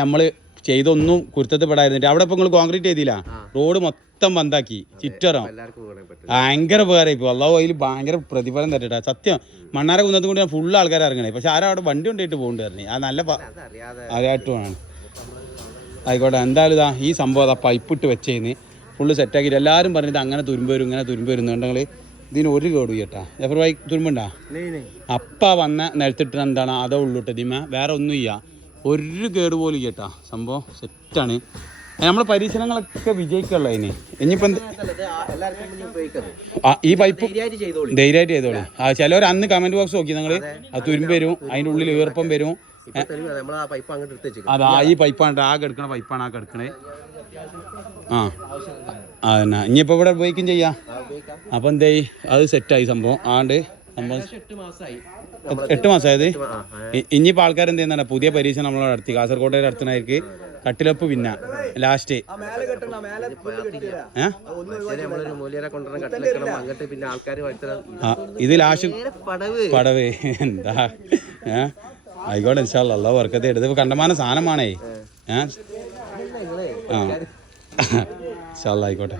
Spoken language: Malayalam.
നമ്മൾ ചെയ്തൊന്നും കുരുത്തത്ത് പെടായിരുന്നിട്ട് അവിടെ ഇപ്പൊ നിങ്ങൾ കോൺക്രീറ്റ് ചെയ്തില്ല. റോഡ് മൊത്തം ബന്ധാക്കി. ചുറ്റോ ഭയങ്കര ഉപകാരം ഇപ്പൊ അള്ളാഹു അതിൽ ഭയങ്കര പ്രതിഫലം തരട്ടെ. സത്യം. മണ്ണാര കുന്നത്തും കൂടി ഫുള്ള് ആൾക്കാർ ഇറങ്ങണേ. പക്ഷെ ആരും അവിടെ വണ്ടി കൊണ്ടിട്ട് പോകേണ്ടി പറഞ്ഞു. ആ നല്ല അറിയാട്ടുമാണ് ആയിക്കോട്ടെ എന്തായാലും ഇതാ ഈ സംഭവം അതാ പൈപ്പ് ഇട്ട് വെച്ചേന്ന് ഫുള്ള് സെറ്റാക്കിയിട്ട് എല്ലാവരും പറഞ്ഞിട്ട് അങ്ങനെ തുരുമ്പ് വരും ഇങ്ങനെ തുരുമ്പ് വരുന്നുണ്ടെങ്കിൽ ഇതിന് ഒരു കേടു കേട്ടാ എഫർ വായി തുരുമ്പുണ്ടാ? അപ്പ വന്ന നിലത്തിട്ട് എന്താണ്? അതേ ഉള്ളൂട്ടെ ദിമ വേറെ ഒന്നും ഇല്ല. ഒരു കേട് പോലും കേട്ടാ. സംഭവം സെറ്റാണ്. നമ്മളെ പരീക്ഷണങ്ങളൊക്കെ വിജയിക്കുള്ള ഇനി ഇനിയിപ്പം ഈ പൈപ്പ് ധൈര്യമായിട്ട് ചെയ്തോളൂ. ആ ചിലവർ അന്ന് കമന്റ് ബോക്സ് നോക്കി നിങ്ങൾ അത് തുരുമ്പ് വരും അതിന്റെ ഉള്ളിൽ ഈർപ്പം വരും. അതാ ഈ പൈപ്പാണ്. ആ കിടക്കണ പൈപ്പാണ് ആ കിടക്കണേ ആ അതന്നെ ഇനിയിപ്പോൾ ഇവിടെ ഉപയോഗിക്കും ചെയ്യാം. അപ്പം എന്തേ അത് സെറ്റായി സംഭവം. ആണ്ട് എട്ട് മാസമായി എട്ട് മാസമായത്. ഇനിയിപ്പോൾ ആൾക്കാർ എന്ത് ചെയ്യുന്നതാണ് പുതിയ പരീക്ഷ നമ്മൾ നടത്തി. കാസർഗോഡ് നടത്തുന്നവർക്ക് കട്ടിലപ്പ് പിന്നെ ലാസ്റ്റ് ഇത് ലാസ്റ്റ് പടവ്. പടവേ. എന്താ? ആയിക്കോട്ടെ ഇൻഷാല്ല അല്ല വർക്കത്തെ എടുത്ത്. കണ്ടമാന സാധനമാണേ. ഏ. ആ. ഇൻഷാല്ല ആയിക്കോട്ടെ.